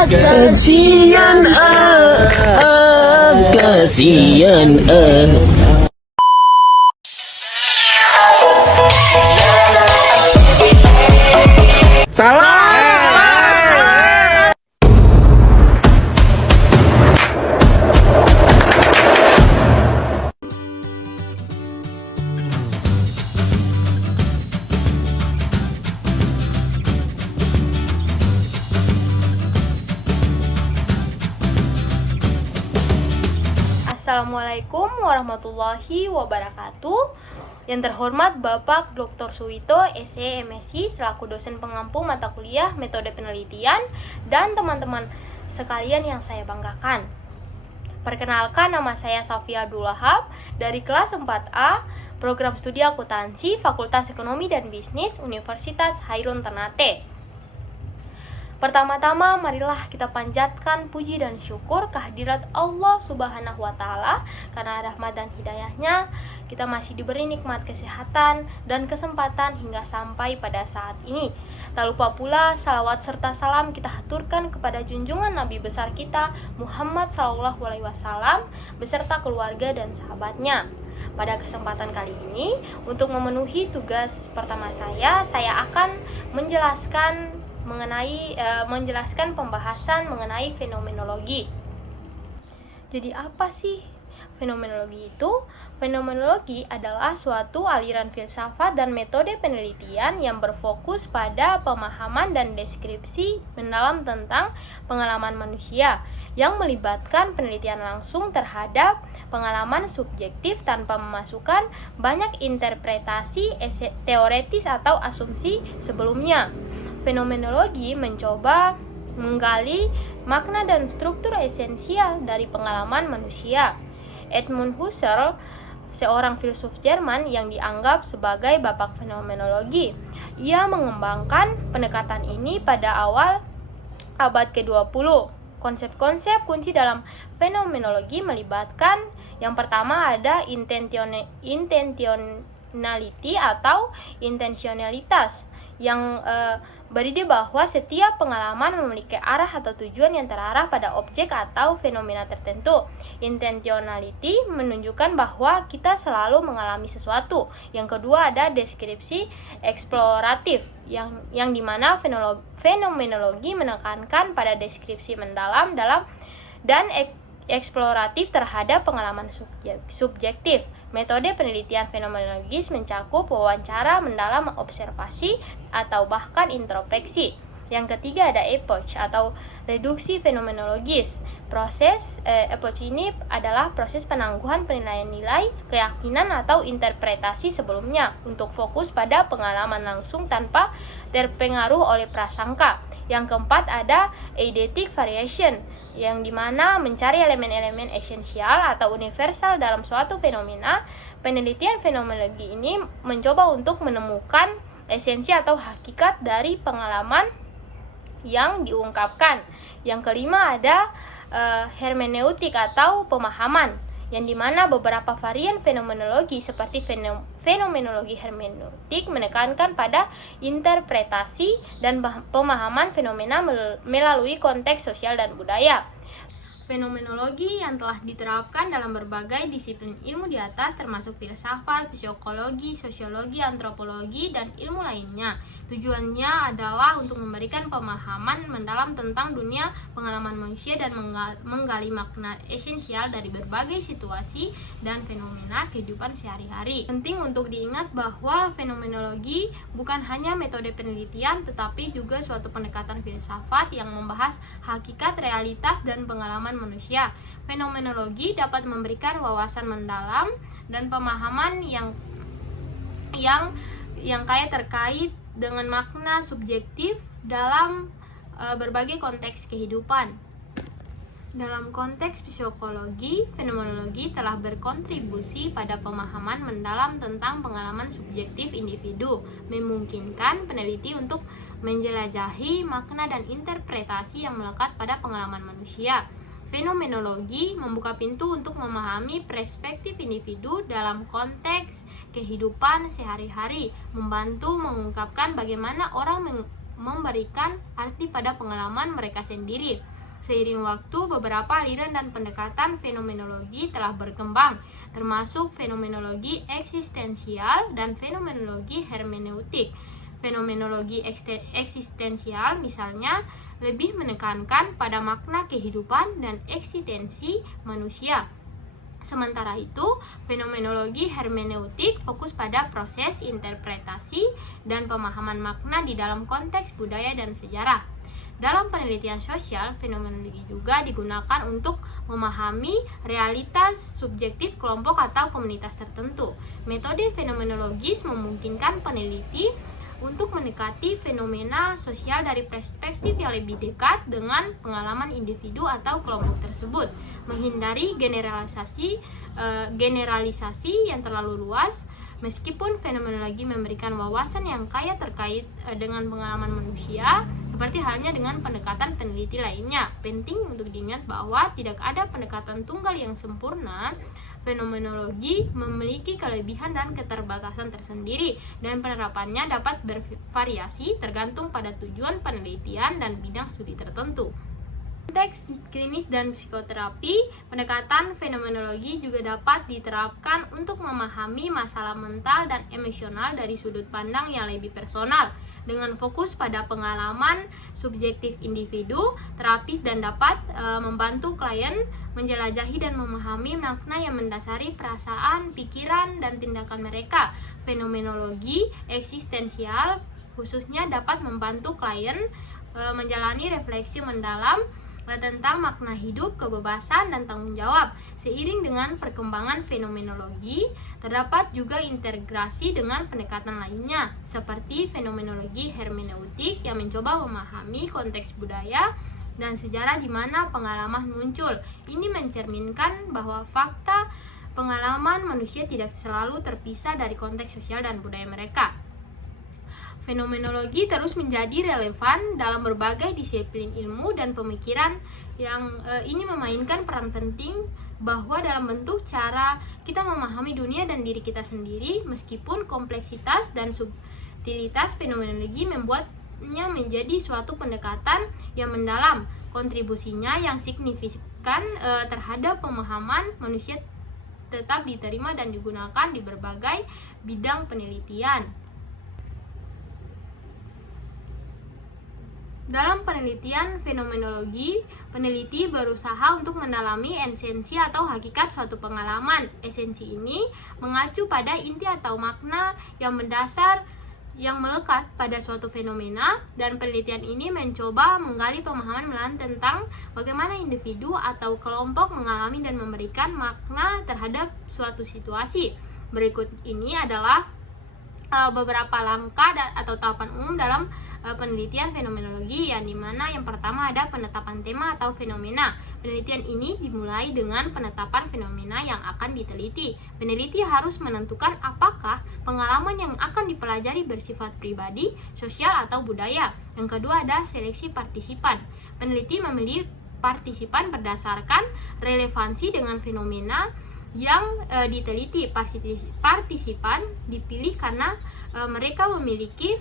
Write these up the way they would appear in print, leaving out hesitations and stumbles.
Kasian kasian Assalamualaikum warahmatullahi wabarakatuh. Yang terhormat Bapak Dr. Suwito, SE MSc, selaku dosen pengampu mata kuliah metode penelitian, dan teman-teman sekalian yang saya banggakan. Perkenalkan, nama saya Safia Abdul Wahab dari kelas 4A, program studi akuntansi, Fakultas Ekonomi dan Bisnis, Universitas Hairun Ternate. Pertama-tama, marilah kita panjatkan puji dan syukur kehadirat Allah Subhanahu wa Ta'ala, karena rahmat dan hidayahnya kita masih diberi nikmat kesehatan dan kesempatan hingga sampai pada saat ini. Tak lupa pula salawat serta salam kita haturkan kepada junjungan Nabi besar kita Muhammad SAW beserta keluarga dan sahabatnya. Pada kesempatan kali ini, untuk memenuhi tugas pertama saya akan menjelaskan pembahasan mengenai fenomenologi. Jadi apa sih fenomenologi itu? Fenomenologi adalah suatu aliran filsafat dan metode penelitian yang berfokus pada pemahaman dan deskripsi mendalam tentang pengalaman manusia, yang melibatkan penelitian langsung terhadap pengalaman subjektif tanpa memasukkan banyak interpretasi teoretis atau asumsi sebelumnya. Fenomenologi mencoba menggali makna dan struktur esensial dari pengalaman manusia. Edmund Husserl, seorang filsuf Jerman yang dianggap sebagai bapak fenomenologi, ia mengembangkan pendekatan ini pada awal abad ke-20. Konsep-konsep kunci dalam fenomenologi melibatkan yang pertama ada intentionality atau intensionalitas, yang beride bahwa setiap pengalaman memiliki arah atau tujuan yang terarah pada objek atau fenomena tertentu. Intentionality menunjukkan bahwa kita selalu mengalami sesuatu. Yang kedua ada deskripsi eksploratif, yang dimana fenomenologi menekankan pada deskripsi mendalam dan eksploratif terhadap pengalaman subjektif. Metode penelitian fenomenologis mencakup wawancara mendalam, observasi, atau bahkan introspeksi. Yang ketiga ada approach atau reduksi fenomenologis. Approach ini adalah proses penangguhan penilaian nilai, keyakinan, atau interpretasi sebelumnya untuk fokus pada pengalaman langsung tanpa terpengaruh oleh prasangka. Yang keempat ada eidetic variation, yang dimana mencari elemen-elemen esensial atau universal dalam suatu fenomena. Penelitian fenomenologi ini mencoba untuk menemukan esensi atau hakikat dari pengalaman yang diungkapkan. Yang kelima ada hermeneutik atau pemahaman, yang dimana beberapa varian fenomenologi seperti fenomenologi hermeneutik menekankan pada interpretasi dan pemahaman fenomena melalui konteks sosial dan budaya. Fenomenologi yang telah diterapkan dalam berbagai disiplin ilmu di atas termasuk filsafat, psikologi, sosiologi, antropologi, dan ilmu lainnya. Tujuannya adalah untuk memberikan pemahaman mendalam tentang dunia pengalaman manusia dan menggali makna esensial dari berbagai situasi dan fenomena kehidupan sehari-hari. Penting untuk diingat bahwa fenomenologi bukan hanya metode penelitian, tetapi juga suatu pendekatan filsafat yang membahas hakikat, realitas, dan pengalaman manusia. Fenomenologi dapat memberikan wawasan mendalam dan pemahaman yang kaya terkait dengan makna subjektif dalam berbagai konteks kehidupan. Dalam konteks psikologi, fenomenologi telah berkontribusi pada pemahaman mendalam tentang pengalaman subjektif individu, memungkinkan peneliti untuk menjelajahi makna dan interpretasi yang melekat pada pengalaman manusia. Fenomenologi membuka pintu untuk memahami perspektif individu dalam konteks kehidupan sehari-hari, membantu mengungkapkan bagaimana orang memberikan arti pada pengalaman mereka sendiri. Seiring waktu, beberapa aliran dan pendekatan fenomenologi telah berkembang, termasuk fenomenologi eksistensial dan fenomenologi hermeneutik. Fenomenologi eksistensial misalnya lebih menekankan pada makna kehidupan dan eksistensi manusia. Sementara itu, fenomenologi hermeneutik fokus pada proses interpretasi dan pemahaman makna di dalam konteks budaya dan sejarah. Dalam penelitian sosial, fenomenologi juga digunakan untuk memahami realitas subjektif kelompok atau komunitas tertentu. Metode fenomenologis memungkinkan peneliti untuk mendekati fenomena sosial dari perspektif yang lebih dekat dengan pengalaman individu atau kelompok tersebut, menghindari generalisasi yang terlalu luas. Meskipun fenomenologi memberikan wawasan yang kaya terkait dengan pengalaman manusia, seperti halnya dengan pendekatan peneliti lainnya, penting untuk diingat bahwa tidak ada pendekatan tunggal yang sempurna. Fenomenologi memiliki kelebihan dan keterbatasan tersendiri, dan penerapannya dapat bervariasi tergantung pada tujuan penelitian dan bidang studi tertentu. Konteks klinis dan psikoterapi, pendekatan fenomenologi juga dapat diterapkan untuk memahami masalah mental dan emosional dari sudut pandang yang lebih personal, dengan fokus pada pengalaman subjektif individu, terapis, dan dapat membantu klien menjelajahi dan memahami makna yang mendasari perasaan, pikiran, dan tindakan mereka. Fenomenologi eksistensial khususnya dapat membantu klien menjalani refleksi mendalam tentang makna hidup, kebebasan, dan tanggung jawab. Seiring dengan perkembangan fenomenologi, terdapat juga integrasi dengan pendekatan lainnya, seperti fenomenologi hermeneutik yang mencoba memahami konteks budaya dan sejarah di mana pengalaman muncul. Ini mencerminkan bahwa fakta pengalaman manusia tidak selalu terpisah dari konteks sosial dan budaya mereka. Fenomenologi terus menjadi relevan dalam berbagai disiplin ilmu dan pemikiran yang ini memainkan peran penting bahwa dalam bentuk cara kita memahami dunia dan diri kita sendiri. Meskipun kompleksitas dan subtilitas fenomenologi membuatnya menjadi suatu pendekatan yang mendalam, kontribusinya yang signifikan terhadap pemahaman manusia tetap diterima dan digunakan di berbagai bidang penelitian. Dalam penelitian fenomenologi, peneliti berusaha untuk mendalami esensi atau hakikat suatu pengalaman. Esensi ini mengacu pada inti atau makna yang mendasar yang melekat pada suatu fenomena, dan penelitian ini mencoba menggali pemahaman mendalam tentang bagaimana individu atau kelompok mengalami dan memberikan makna terhadap suatu situasi. Berikut ini adalah beberapa langkah atau tahapan umum dalam penelitian fenomenologi, yang dimana yang pertama ada penetapan tema atau fenomena. Penelitian ini dimulai dengan penetapan fenomena yang akan diteliti. Peneliti harus menentukan apakah pengalaman yang akan dipelajari bersifat pribadi, sosial, atau budaya. Yang kedua ada seleksi partisipan. Peneliti memilih partisipan berdasarkan relevansi dengan fenomena yang diteliti. Partisipan dipilih karena mereka memiliki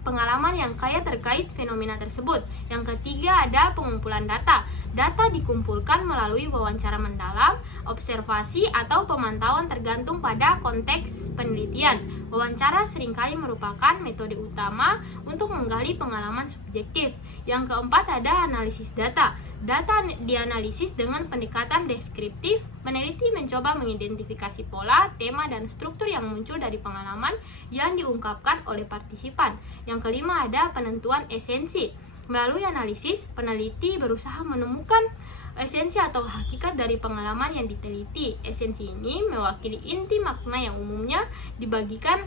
pengalaman yang kaya terkait fenomena tersebut. Yang ketiga ada pengumpulan data. Data dikumpulkan melalui wawancara mendalam, observasi, atau pemantauan tergantung pada konteks penelitian. Wawancara seringkali merupakan metode utama untuk menggali pengalaman subjektif. Yang keempat ada analisis data. Data dianalisis dengan pendekatan deskriptif. Peneliti mencoba mengidentifikasi pola, tema, dan struktur yang muncul dari pengalaman yang diungkapkan oleh partisipan. Yang kelima ada penentuan esensi. Melalui analisis, peneliti berusaha menemukan esensi atau hakikat dari pengalaman yang diteliti. Esensi ini mewakili inti makna yang umumnya dibagikan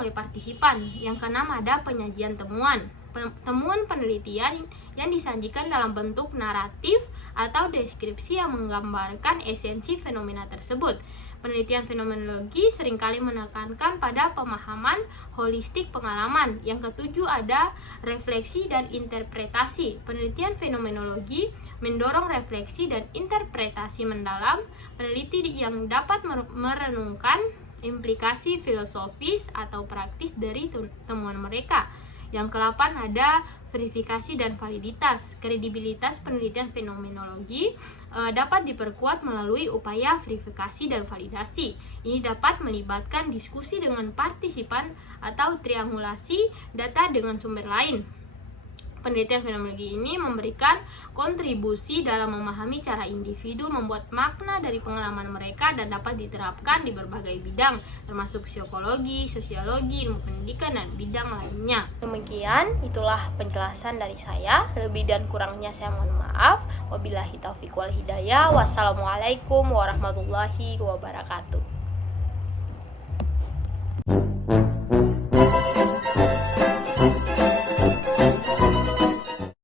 oleh partisipan. Yang keenam ada penyajian temuan. Temuan penelitian yang disajikan dalam bentuk naratif atau deskripsi yang menggambarkan esensi fenomena tersebut. Penelitian fenomenologi seringkali menekankan pada pemahaman holistik pengalaman. Yang ketujuh ada refleksi dan interpretasi. Penelitian fenomenologi mendorong refleksi dan interpretasi mendalam. Peneliti yang dapat merenungkan implikasi filosofis atau praktis dari temuan mereka. Yang ke-8 ada verifikasi dan validitas. Kredibilitas penelitian fenomenologi dapat diperkuat melalui upaya verifikasi dan validasi. Ini dapat melibatkan diskusi dengan partisipan atau triangulasi data dengan sumber lain. Penelitian fenomenologi ini memberikan kontribusi dalam memahami cara individu membuat makna dari pengalaman mereka dan dapat diterapkan di berbagai bidang, termasuk psikologi, sosiologi, ilmu pendidikan, dan bidang lainnya. Demikian, itulah penjelasan dari saya. Lebih dan kurangnya saya mohon maaf. Wabillahi taufiq wal hidayah. Wassalamualaikum warahmatullahi wabarakatuh.